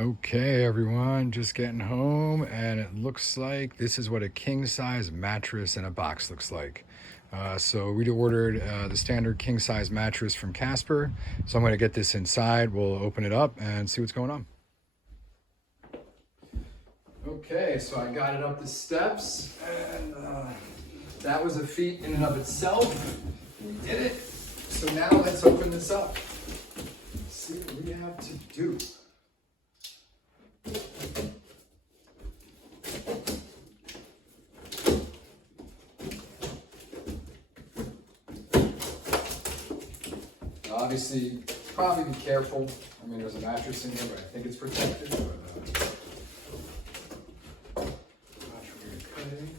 Okay, everyone, just getting home, and it looks like this is what a king-size mattress in a box looks like. So we ordered the standard king-size mattress from Casper. So I'm going to get this inside. We'll open it up and see what's going on. Okay, so I got it up the steps, and that was a feat in and of itself. We did it. So now let's open this up. See what we have to do. Obviously, probably be careful. I mean, there's a mattress in here, but I think it's protected. But, not sure we're cutting.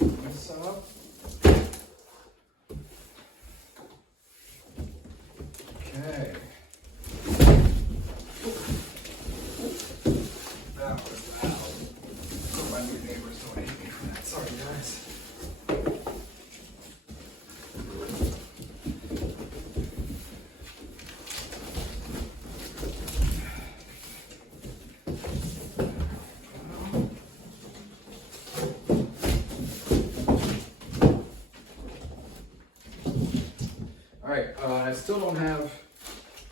Open this up. Okay. That was loud. Hope my new neighbors don't hate me for that. Sorry, guys. All right, I still don't have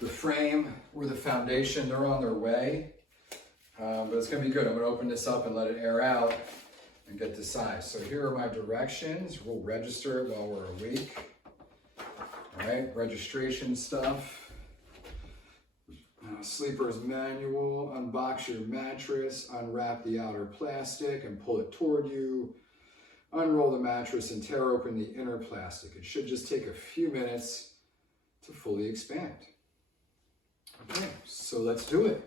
the frame or the foundation. They're on their way, but it's gonna be good. I'm gonna open this up and let it air out and get the size. So here are my directions. We'll register it while we're awake. All right, registration stuff. Sleeper's manual, unbox your mattress, unwrap the outer plastic and pull it toward you. Unroll the mattress and tear open the inner plastic. It should just take a few minutes to fully expand. Okay, so let's do it.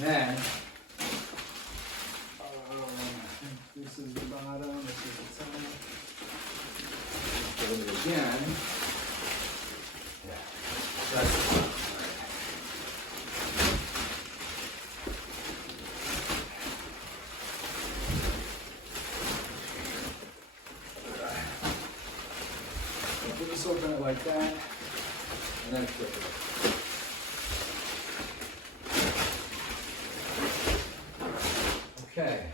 Then, this is the bottom, this is the top. Fold it again. Yeah, that's the top. We'll just open it like that, and then flip it. Okay.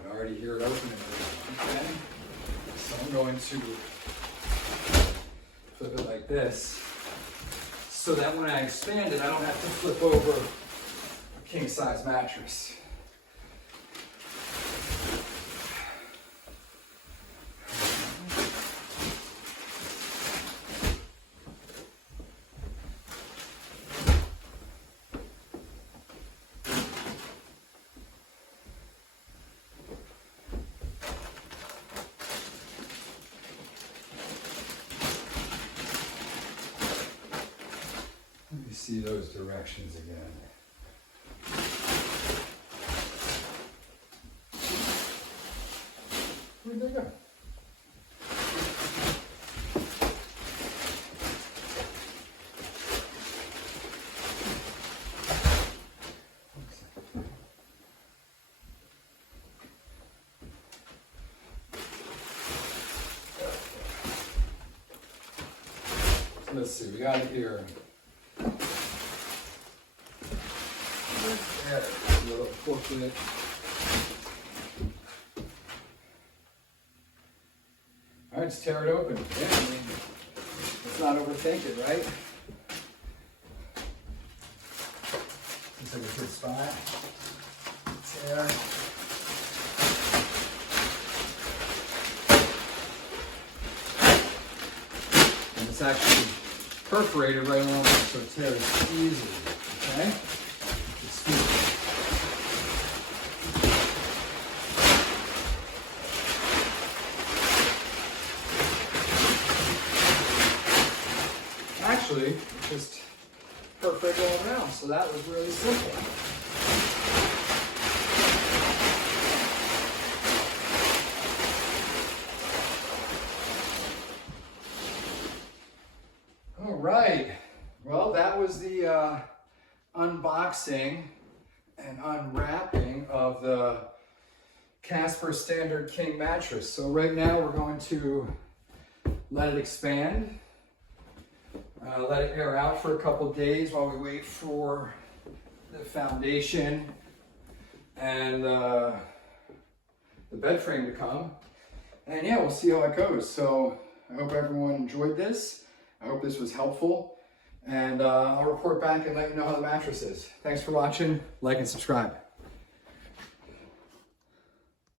I can already hear it opening. Okay. So I'm going to flip it like this so that when I expand it, I don't have to flip over a king-size mattress. Let me see those directions again. Where'd they go? So let's see, we got it here. There, a little booklet. All right, let's tear it open. Yeah, I mean, Let's not overthink it, right? Looks like a good spot. It's there. And it's actually perforated right along so it tears easily, okay? It's sweet. Actually, it just perforated all around, so that was really simple. All right, well, that was the unboxing and unwrapping of the Casper Standard King mattress. So right now we're going to let it expand. Let it air out for a couple days while we wait for the foundation and the bed frame to come. And yeah, we'll see how it goes. So I hope everyone enjoyed this. I hope this was helpful. And I'll report back and let you know how the mattress is. Thanks for watching. Like and subscribe.